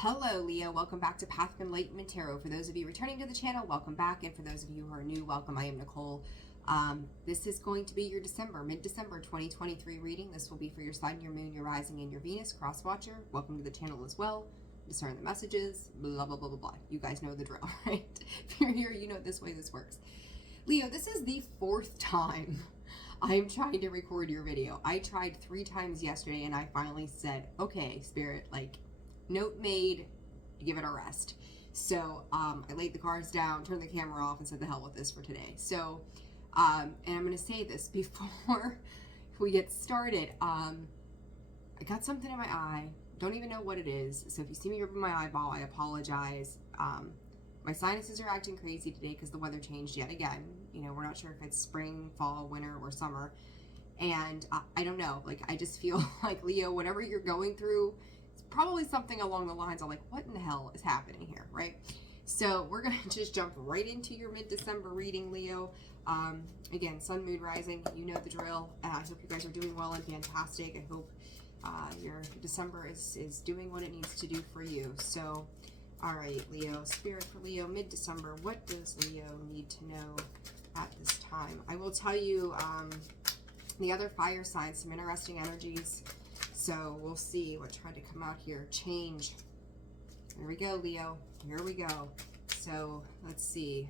Hello Leo, welcome back to Path of Enlightenment Tarot. For those of you returning to the channel, welcome back. And for those of you who are new, welcome. I am Nicole. This is going to be your mid-December 2023 reading. This will be for your sun, your moon, your rising, and your Venus cross watcher. Welcome to the channel as well. Discern the messages, blah, blah, blah, blah, blah. You guys know the drill, right? If you're here, you know this way this works. Leo, this is the 4th time I'm trying to record your video. I tried 3 times yesterday and I finally said, okay, Spirit, note made, give it a rest. So I laid the cards down, turned the camera off, and said the hell with this for today. So, and I'm going to say this before we get started. I got something in my eye. Don't even know what it is. So if you see me rubbing my eyeball, I apologize. My sinuses are acting crazy today because the weather changed yet again. You know, we're not sure if it's spring, fall, winter, or summer. And I don't know. I just feel like, Leo, whatever you're going through, probably something along the lines of what in the hell is happening here, right? So we're going to just jump right into your mid-December reading, Leo. Again, sun, moon, rising, you know the drill. I hope you guys are doing well and fantastic. I hope your December is doing what it needs to do for you. So, all right, Leo, Spirit for Leo, mid-December, what does Leo need to know at this time? I will tell you the other fire signs, some interesting energies. So we'll see what tried to come out here. Change. Here we go, Leo. Here we go. So let's see.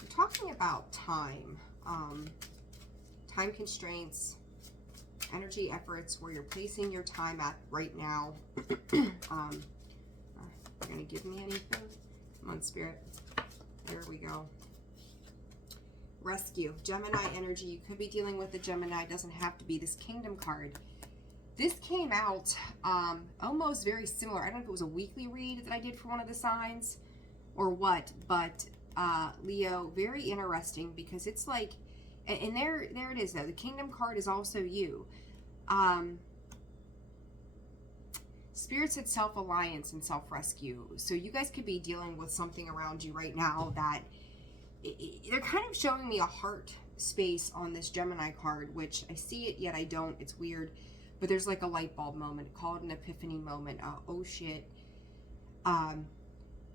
We're talking about time. Time constraints, energy efforts, where you're placing your time at right now. You're going to give me anything? Come on, Spirit. There we go. Rescue, Gemini energy. You could be dealing with the Gemini. Doesn't have to be. This Kingdom card. This came out almost very similar. I don't know if it was a weekly read that I did for one of the signs or what, but Leo, very interesting because it's and there it is though. The Kingdom card is also you. Spirit said self-alliance and self-rescue. So you guys could be dealing with something around you right now that they're kind of showing me a heart space on this Gemini card, which I see it, yet I don't. It's weird. But there's a light bulb moment. Call it an epiphany moment. Oh, shit.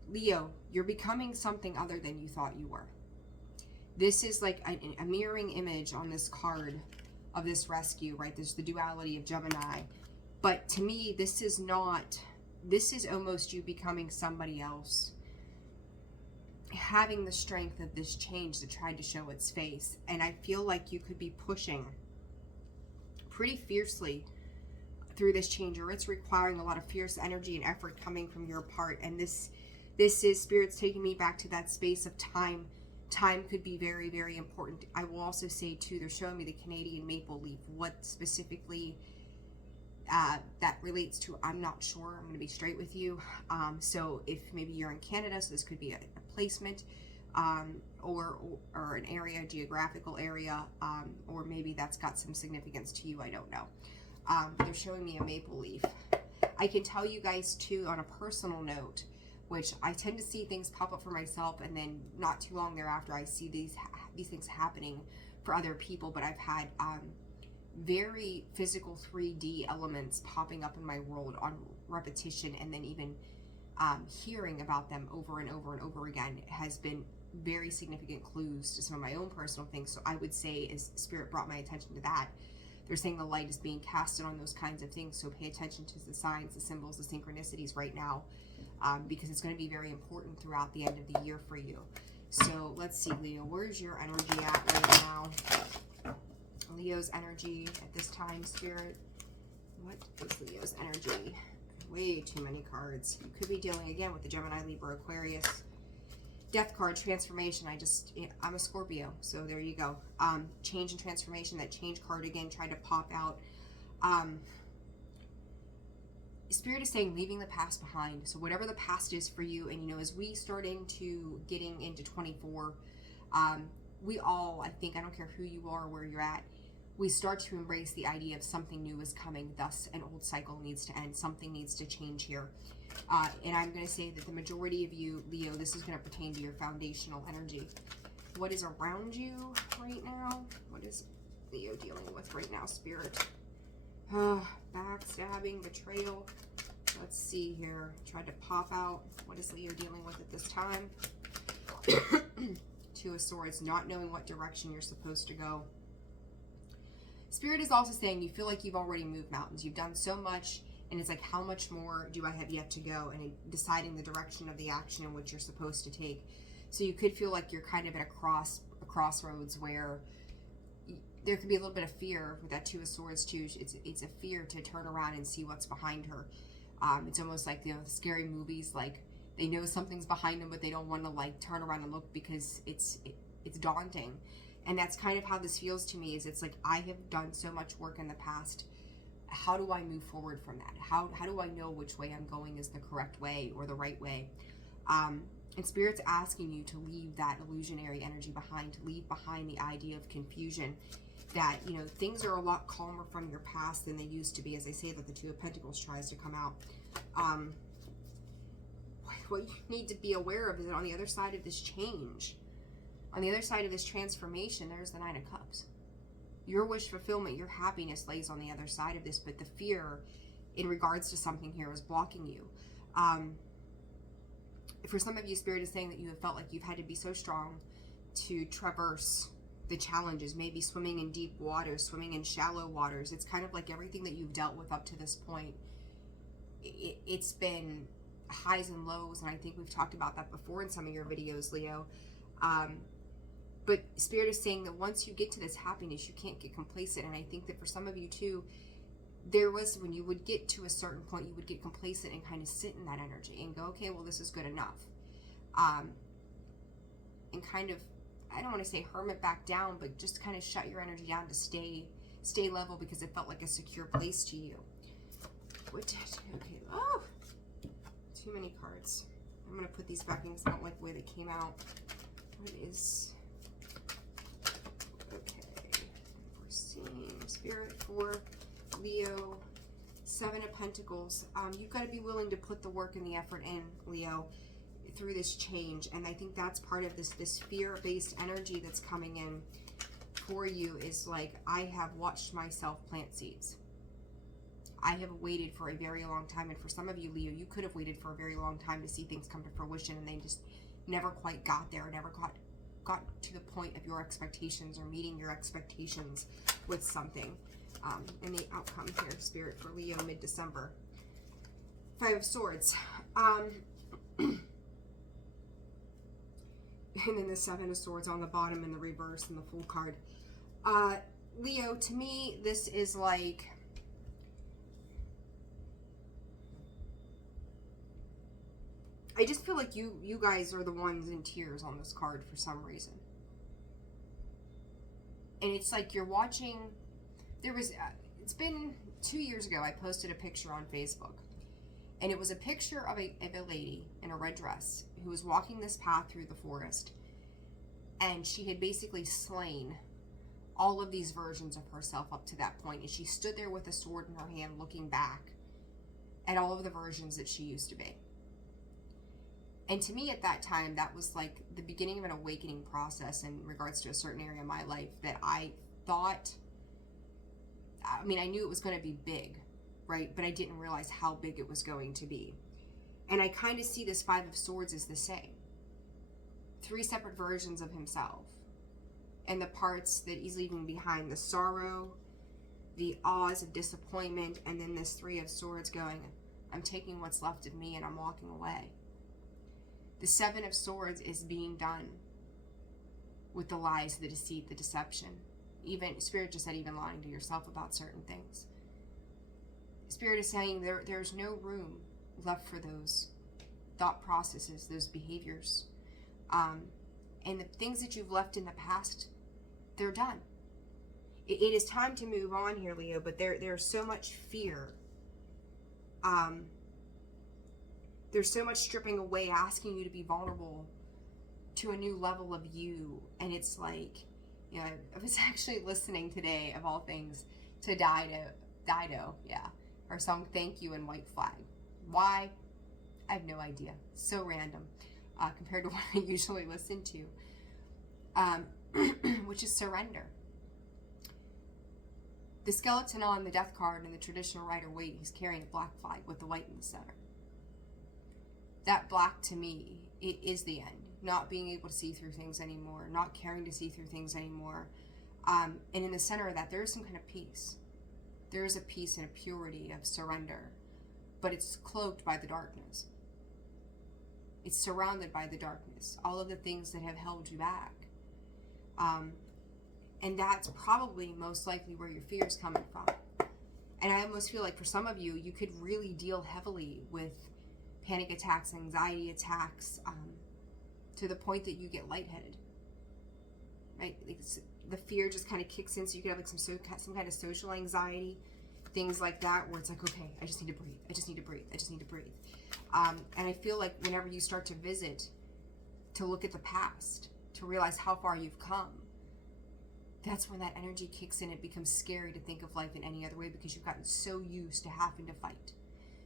Leo, you're becoming something other than you thought you were. This is a mirroring image on this card of this rescue, right? There's the duality of Gemini. But to me, this is almost you becoming somebody else. Having the strength of this change that tried to show its face. And I feel like you could be pushing pretty fiercely through this change, or it's requiring a lot of fierce energy and effort coming from your part. And this is Spirit's taking me back to that space of time. Time could be very, very important. I will also say too, they're showing me the Canadian maple leaf. What specifically that relates to, I'm not sure. I'm going to be straight with you. So if maybe you're in Canada, so this could be a placement, or an area, geographical area, or maybe that's got some significance to you. I don't know. They're showing me a maple leaf. I can tell you guys too, on a personal note, which I tend to see things pop up for myself, and then not too long thereafter, I see these things happening for other people. But I've had very physical 3D elements popping up in my world on repetition, and then even hearing about them over and over and over again has been very significant clues to some of my own personal things. So I would say, as Spirit brought my attention to that, they're saying the light is being casted on those kinds of things. So pay attention to the signs, the symbols, the synchronicities right now, because it's going to be very important throughout the end of the year for you. So let's see, Leo, where's your energy at right now? Leo's energy at this time, Spirit. What is Leo's energy? Way too many cards. You could be dealing again with the Gemini, Libra, Aquarius. Death card, transformation. I'm a Scorpio, so there you go. Change and transformation. That change card again tried to pop out. Spirit is saying leaving the past behind. So whatever the past is for you, and as we starting to getting into 24, we all, I think, I don't care who you are or where you're at, we start to embrace the idea of something new is coming. Thus, an old cycle needs to end. Something needs to change here. And I'm going to say that the majority of you, Leo, this is going to pertain to your foundational energy. What is around you right now? What is Leo dealing with right now, Spirit? Bad backstabbing, betrayal. Let's see here. Tried to pop out. What is Leo dealing with at this time? Two of Swords, not knowing what direction you're supposed to go. Spirit is also saying you feel like you've already moved mountains. You've done so much, and it's like, how much more do I have yet to go? And deciding the direction of the action in which you're supposed to take. So you could feel like you're kind of at a crossroads where there could be a little bit of fear with that Two of Swords too. It's a fear to turn around and see what's behind her. It's almost like, you know, scary movies, like they know something's behind them, but they don't want to like turn around and look because it's daunting. And that's kind of how this feels to me. Is it's like, I have done so much work in the past. How do I move forward from that? How do I know which way I'm going is the correct way or the right way? And Spirit's asking you to leave that illusionary energy behind, to leave behind the idea of confusion, that, you know, things are a lot calmer from your past than they used to be. As I say that the Two of Pentacles tries to come out. What you need to be aware of is that on the other side of this change, on the other side of this transformation, there's the Nine of Cups. Your wish fulfillment, your happiness lays on the other side of this, but the fear in regards to something here is blocking you. For some of you, Spirit is saying that you have felt like you've had to be so strong to traverse the challenges, maybe swimming in deep waters, swimming in shallow waters. It's kind of like everything that you've dealt with up to this point. It's been highs and lows, and I think we've talked about that before in some of your videos, Leo. But Spirit is saying that once you get to this happiness, you can't get complacent. And I think that for some of you too, there was, when you would get to a certain point, you would get complacent and kind of sit in that energy and go, okay, well, this is good enough. And kind of, I don't want to say hermit back down, but just kind of shut your energy down to stay level, because it felt like a secure place to you. Okay, oh, too many cards. I'm going to put these back in because I don't like the way they came out. What is, okay, we're seeing Spirit for Leo, Seven of Pentacles. You've got to be willing to put the work and the effort in, Leo, through this change. And I think that's part of this fear-based energy that's coming in for you, is like, I have watched myself plant seeds. I have waited for a very long time. And for some of you, Leo, you could have waited for a very long time to see things come to fruition, and they just never quite got there, never got to the point of your expectations or meeting your expectations with something. And the outcome here, Spirit for Leo, mid-December. Five of Swords. And then the Seven of Swords on the bottom in the reverse and the Fool card. Leo, to me, this is like, I just feel like you guys are the ones in tears on this card for some reason. And it's like you're watching, there was, it's been 2 years ago, I posted a picture on Facebook. And it was a picture of a lady in a red dress who was walking this path through the forest. And she had basically slain all of these versions of herself up to that point. And she stood there with a sword in her hand looking back at all of the versions that she used to be. And to me at that time, that was like the beginning of an awakening process in regards to a certain area of my life that I thought, I mean, I knew it was going to be big, right? But I didn't realize how big it was going to be. And I kind of see this Five of Swords as the same. 3 separate versions of himself. And the parts that he's leaving behind, the sorrow, the awes of disappointment, and then this Three of Swords going, I'm taking what's left of me and I'm walking away. The Seven of Swords is being done with the lies, the deceit, the deception. Even, Spirit just said, even lying to yourself about certain things. Spirit is saying there's no room left for those thought processes, those behaviors. And the things that you've left in the past, they're done. It is time to move on here, Leo, but there's so much fear. There's so much stripping away, asking you to be vulnerable to a new level of you. And it's like, you know, I was actually listening today, of all things, to Dido, yeah, her song Thank You and White Flag. Why? I have no idea. So random compared to what I usually listen to, which is surrender. The skeleton on the death card in the traditional Rider-Waite, he's carrying a black flag with the white in the center. That black, to me, it is the end. Not being able to see through things anymore, not caring to see through things anymore. And in the center of that, there is some kind of peace. There is a peace and a purity of surrender, but it's cloaked by the darkness. It's surrounded by the darkness, all of the things that have held you back. And that's probably most likely where your fear is coming from. And I almost feel like for some of you, you could really deal heavily with panic attacks, anxiety attacks, to the point that you get lightheaded, right? The fear just kind of kicks in, so you could have like some kind of social anxiety, things like that, where it's like, okay, I just need to breathe. I just need to breathe. I just need to breathe. And I feel like whenever you start to visit, to look at the past, to realize how far you've come, that's when that energy kicks in. It becomes scary to think of life in any other way because you've gotten so used to having to fight,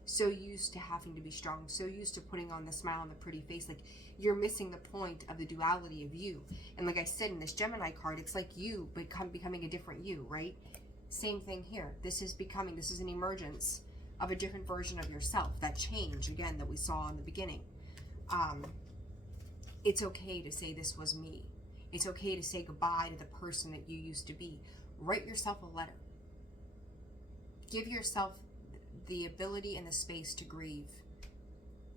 so used to having to be strong, so used to putting on the smile and the pretty face. Like, you're missing the point of the duality of you. And like I said, in this Gemini card, it's like you becoming a different you, right? Same thing here. This is an emergence of a different version of yourself. That change, again, that we saw in the beginning. It's okay to say this was me. It's okay to say goodbye to the person that you used to be. Write yourself a letter. Give yourself the ability and the space to grieve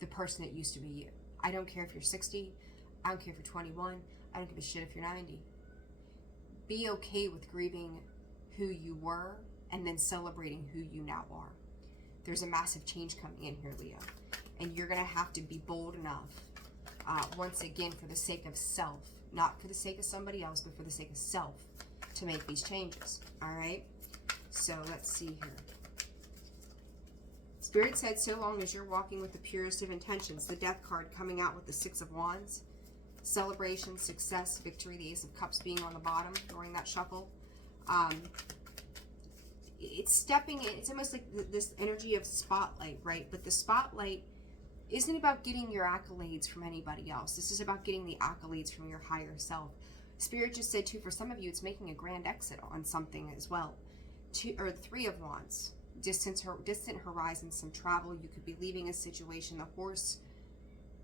the person that used to be you. I don't care if you're 60. I don't care if you're 21. I don't give a shit if you're 90. Be okay with grieving who you were and then celebrating who you now are. There's a massive change coming in here, Leo. And you're going to have to be bold enough, once again, for the sake of self, not for the sake of somebody else, but for the sake of self, to make these changes. All right? So let's see here. Spirit said, so long as you're walking with the purest of intentions, the death card coming out with the 6 of Wands, celebration, success, victory, the Ace of Cups being on the bottom during that shuffle. It's stepping in. It's almost like this energy of spotlight, right? But the spotlight isn't about getting your accolades from anybody else. This is about getting the accolades from your higher self. Spirit just said, too, for some of you, it's making a grand exit on something as well. 3 of Wands. Distant horizons, some travel. You could be leaving a situation. The horse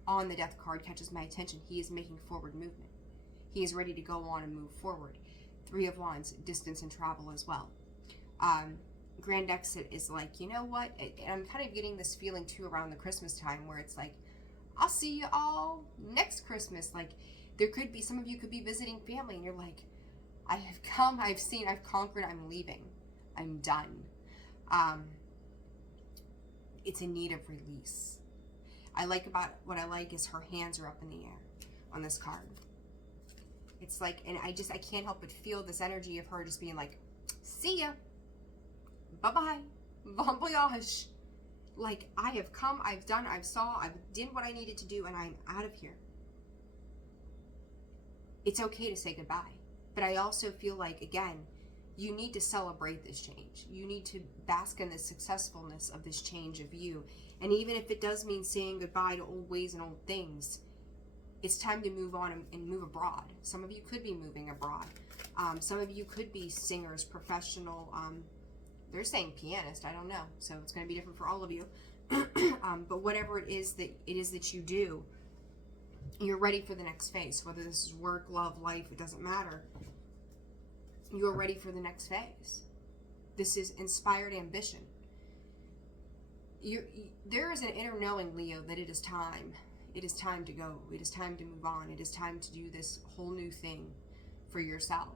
on the death card catches my attention. He is making forward movement. He is ready to go on and move forward. 3 of Wands, distance and travel as well. Grand exit is like, you know what? And I'm kind of getting this feeling too around the Christmas time where it's like, I'll see you all next Christmas. Like, there could be, some of you could be visiting family and you're like, I have come, I've seen, I've conquered, I'm leaving. I'm done. It's in need of release. What I like is her hands are up in the air on this card. It's like, and I can't help but feel this energy of her just being like, see ya. Bye-bye. Bon voyage. Like, I have come, I've done, I've saw, I've done what I needed to do, and I'm out of here. It's okay to say goodbye. But I also feel like, again, you need to celebrate this change. You need to bask in the successfulness of this change of you. And even if it does mean saying goodbye to old ways and old things, it's time to move on and move abroad. Some of you could be moving abroad. Some of you could be singers, professional, they're saying pianist, I don't know. So it's going to be different for all of you. But whatever it is that you do, you're ready for the next phase. Whether this is work, love, life, it doesn't matter. You're ready for the next phase. This is inspired ambition. There is an inner knowing, Leo, that it is time. It is time to go. It is time to move on. It is time to do this whole new thing for yourself.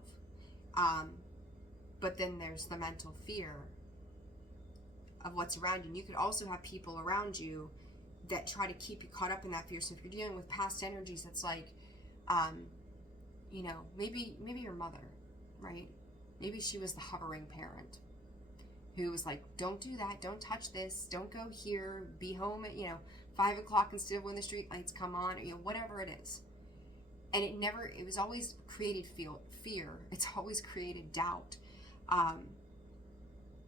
But then there's the mental fear of what's around you. And you could also have people around you that try to keep you caught up in that fear. So if you're dealing with past energies, that's like, you know, maybe your mother, right? Maybe she was the hovering parent who was like, don't do that, don't touch this, don't go here, be home at, 5 o'clock instead of when the street lights come on, whatever it is. And it was always created fear. It's always created doubt.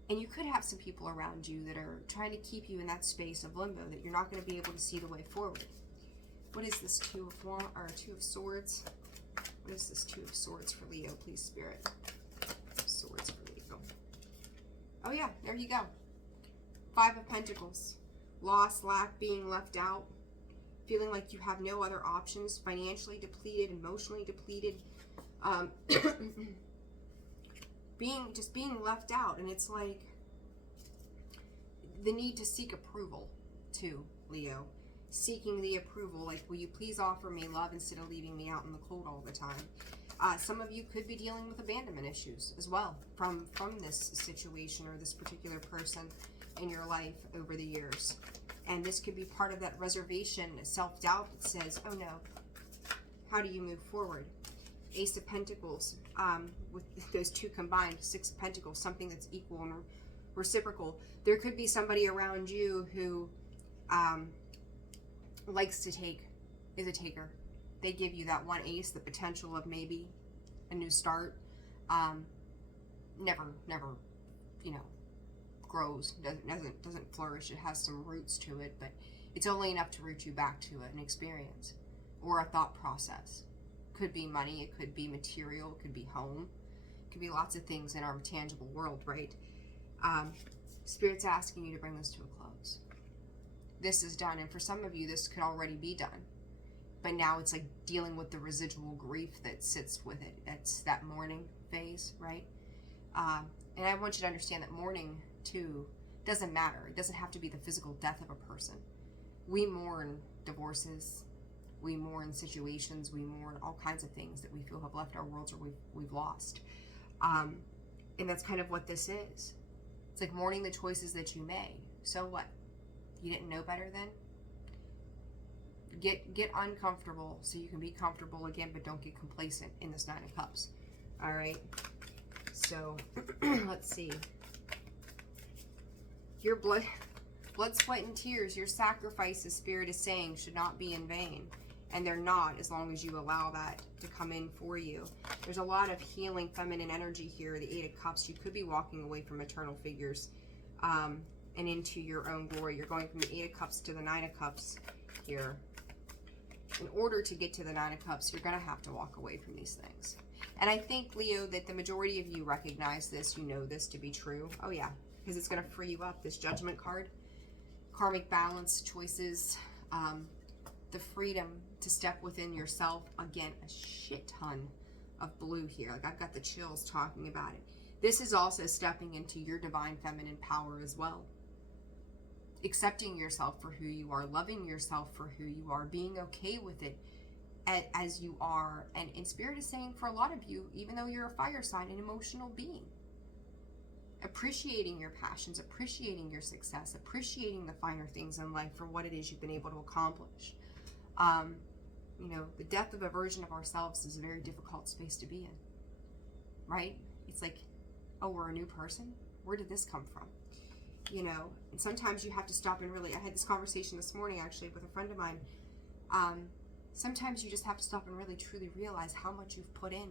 And you could have some people around you that are trying to keep you in that space of limbo that you're not going to be able to see the way forward. What is this 2 of Swords? What is this 2 of Swords for Leo, please, Spirit? Swords for Leo. Oh yeah, there you go. Five of Pentacles. Loss, lack, being left out. Feeling like you have no other options. Financially depleted, emotionally depleted. Being left out. And it's like the need to seek approval too, Leo. Seeking the approval, like, will you please offer me love instead of leaving me out in the cold all the time? Some of you could be dealing with abandonment issues as well from this situation or this particular person in your life over the years. And this could be part of that reservation, self-doubt that says, oh no, how do you move forward? Ace of Pentacles, with those two combined, Six of Pentacles, something that's equal and reciprocal. There could be somebody around you who likes to take, is a taker. They give you that one ace, the potential of maybe a new start. Never, you know, grows, doesn't flourish. It has some roots to it, but it's only enough to root you back to an experience or a thought process. Could be money, it could be material, it could be home, it could be lots of things in our tangible world, right? Spirit's asking you to bring this to a close. This is done, and for some of you, this could already be done. But now it's like dealing with the residual grief that sits with it. It's that mourning phase, right? And I want you to understand that mourning, too, doesn't matter. It doesn't have to be the physical death of a person. We mourn divorces. We mourn situations. We mourn all kinds of things that we feel have left our worlds or we've lost. And that's kind of what this is. It's like mourning the choices that you made. So what? You didn't know better then? Get uncomfortable so you can be comfortable again, but don't get complacent in this Nine of Cups. All right. So let's see. Your blood, sweat, and tears, your sacrifices, Spirit is saying, should not be in vain. And they're not, as long as you allow that to come in for you. There's a lot of healing feminine energy here. The Eight of Cups, you could be walking away from maternal figures and into your own glory. You're going from the Eight of Cups to the Nine of Cups here. In order to get to the Nine of Cups, you're going to have to walk away from these things. And I think, Leo, that the majority of you recognize this. You know this to be true. Oh, yeah, because it's going to free you up. This Judgment card, karmic balance, choices, the freedom to step within yourself. Again, a shit ton of blue here. Like, I've got the chills talking about it. This is also stepping into your divine feminine power as well. Accepting yourself for who you are, loving yourself for who you are, being okay with it as you are. And Spirit is saying for a lot of you, even though you're a fire sign, an emotional being, appreciating your passions, appreciating your success, appreciating the finer things in life for what it is you've been able to accomplish. You know, the death of a version of ourselves is a very difficult space to be in, right? It's like, oh, we're a new person? Where did this come from? You know, and sometimes you have to stop and really, I had this conversation this morning actually with a friend of mine. Sometimes you just have to stop and really truly realize how much you've put in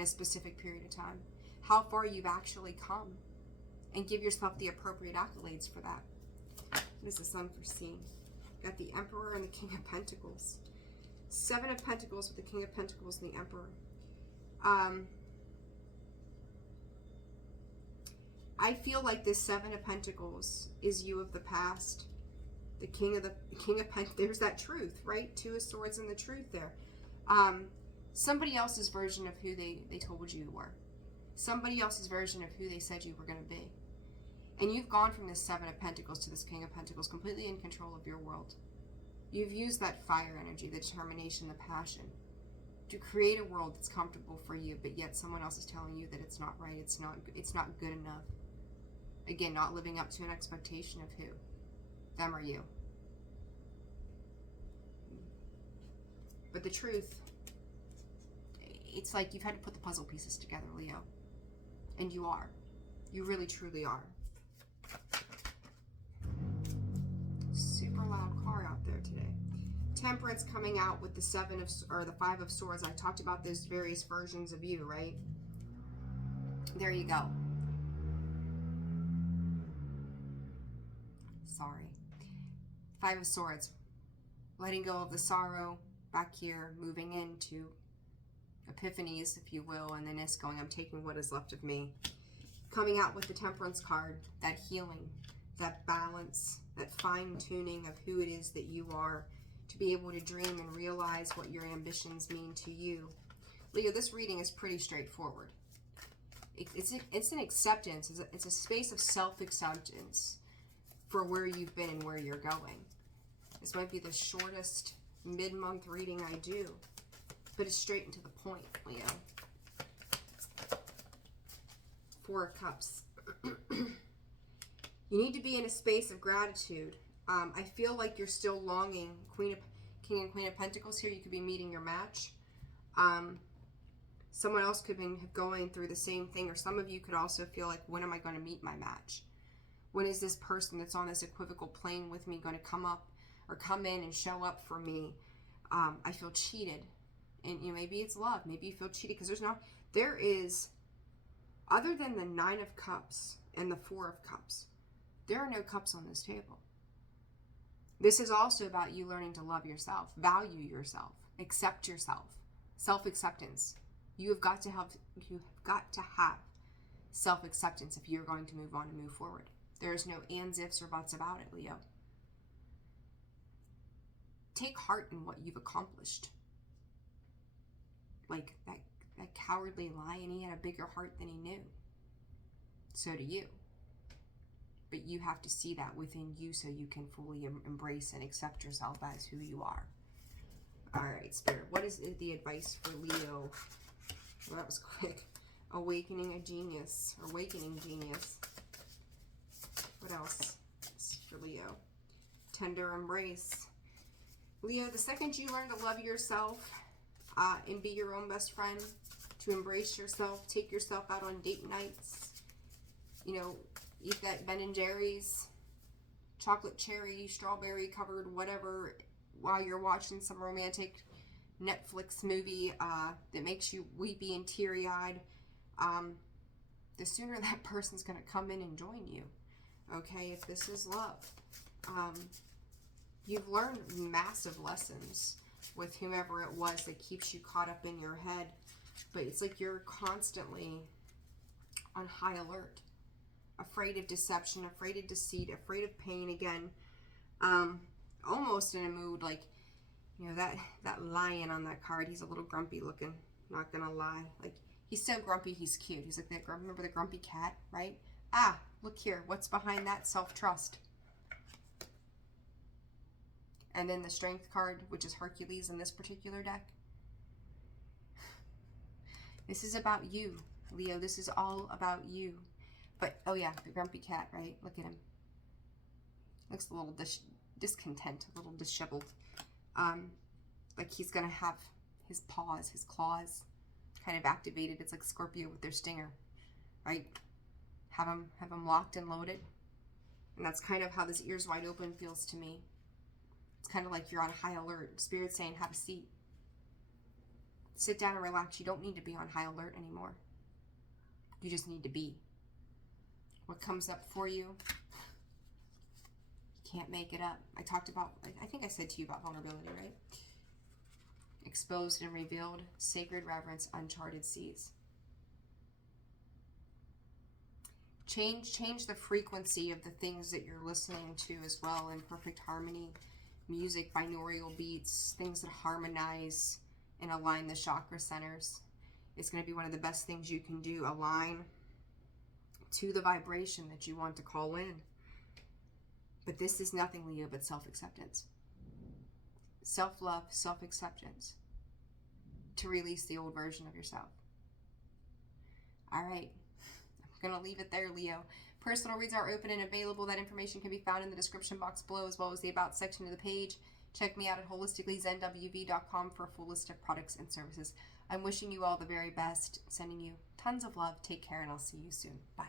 a specific period of time, how far you've actually come, and give yourself the appropriate accolades for that. What is this unforeseen? Got the Emperor and the King of Pentacles. Seven of Pentacles with the King of Pentacles and the Emperor. I feel like this Seven of Pentacles is you of the past. The King of Pentacles, there's that truth, right? Two of Swords and the truth there. Somebody else's version of who they told you were. Somebody else's version of who they said you were going to be. And you've gone from this Seven of Pentacles to this King of Pentacles completely in control of your world. You've used that fire energy, the determination, the passion to create a world that's comfortable for you, but yet someone else is telling you that it's not right, it's not good enough. Again, not living up to an expectation of who? Them or you. But the truth, it's like you've had to put the puzzle pieces together, Leo. And you are. You really, truly are. Super loud car out there today. Temperance coming out with the the Five of Swords. I talked about those various versions of you, right? There you go. Sorry. Five of Swords. Letting go of the sorrow back here, moving into epiphanies, if you will, and then it's going, I'm taking what is left of me. Coming out with the Temperance card, that healing, that balance, that fine-tuning of who it is that you are, to be able to dream and realize what your ambitions mean to you. Leo, this reading is pretty straightforward. It's an acceptance. It's a space of self-acceptance for where you've been and where you're going. This might be the shortest mid-month reading I do, but it's straight and to the point, Leo. Four of Cups. You need to be in a space of gratitude. I feel like you're still longing. King and Queen of Pentacles here. You could be meeting your match. Someone else could be going through the same thing, or some of you could also feel like, when am I going to meet my match? When is this person that's on this equivocal plane with me going to come up or come in and show up for me? I feel cheated. And maybe it's love. Maybe you feel cheated because there is, other than the Nine of Cups and the Four of Cups, there are no cups on this table. This is also about you learning to love yourself, value yourself, accept yourself, self-acceptance. You have got to have self-acceptance if you're going to move on and move forward. There is no ands, ifs, or buts about it, Leo. Take heart in what you've accomplished. Like that cowardly lion, he had a bigger heart than he knew. So do you. But you have to see that within you so you can fully embrace and accept yourself as who you are. All right, Spirit, what is the advice for Leo? Well, that was quick. Awakening a genius. Awakening genius. What else for Leo? Tender embrace. Leo, the second you learn to love yourself and be your own best friend, to embrace yourself, take yourself out on date nights, eat that Ben & Jerry's, chocolate cherry, strawberry covered, whatever, while you're watching some romantic Netflix movie that makes you weepy and teary-eyed, the sooner that person's going to come in and join you. Okay, if this is love. You've learned massive lessons with whomever it was that keeps you caught up in your head, but it's like you're constantly on high alert, afraid of deception, afraid of deceit, afraid of pain again, almost in a mood like, that lion on that card, he's a little grumpy looking, not gonna lie. Like, he's so grumpy, he's cute. He's like that, remember the grumpy cat, right? Ah, look here, what's behind that? Self-trust. And then the Strength card, which is Hercules in this particular deck. This is about you, Leo. This is all about you. But, oh yeah, the grumpy cat, right? Look at him. Looks a little discontent, a little disheveled. Like he's going to have his paws, his claws kind of activated. It's like Scorpio with their stinger, right? Have them locked and loaded. And that's kind of how this ears wide open feels to me. It's kind of like you're on high alert. Spirit's saying, have a seat. Sit down and relax. You don't need to be on high alert anymore. You just need to be. What comes up for you, you can't make it up. I think I said to you about vulnerability, right? Exposed and revealed, sacred reverence, uncharted seas. Change the frequency of the things that you're listening to as well, in perfect harmony. Music, binaural beats, things that harmonize and align the chakra centers. It's going to be one of the best things you can do. Align to the vibration that you want to call in. But this is nothing, Leo, but self-acceptance. Self-love, self-acceptance. To release the old version of yourself. All right. I'm going to leave it there, Leo. Personal reads are open and available. That information can be found in the description box below, as well as the About section of the page. Check me out at holisticallyzenwv.com for a full list of products and services. I'm wishing you all the very best. Sending you tons of love. Take care, and I'll see you soon. Bye.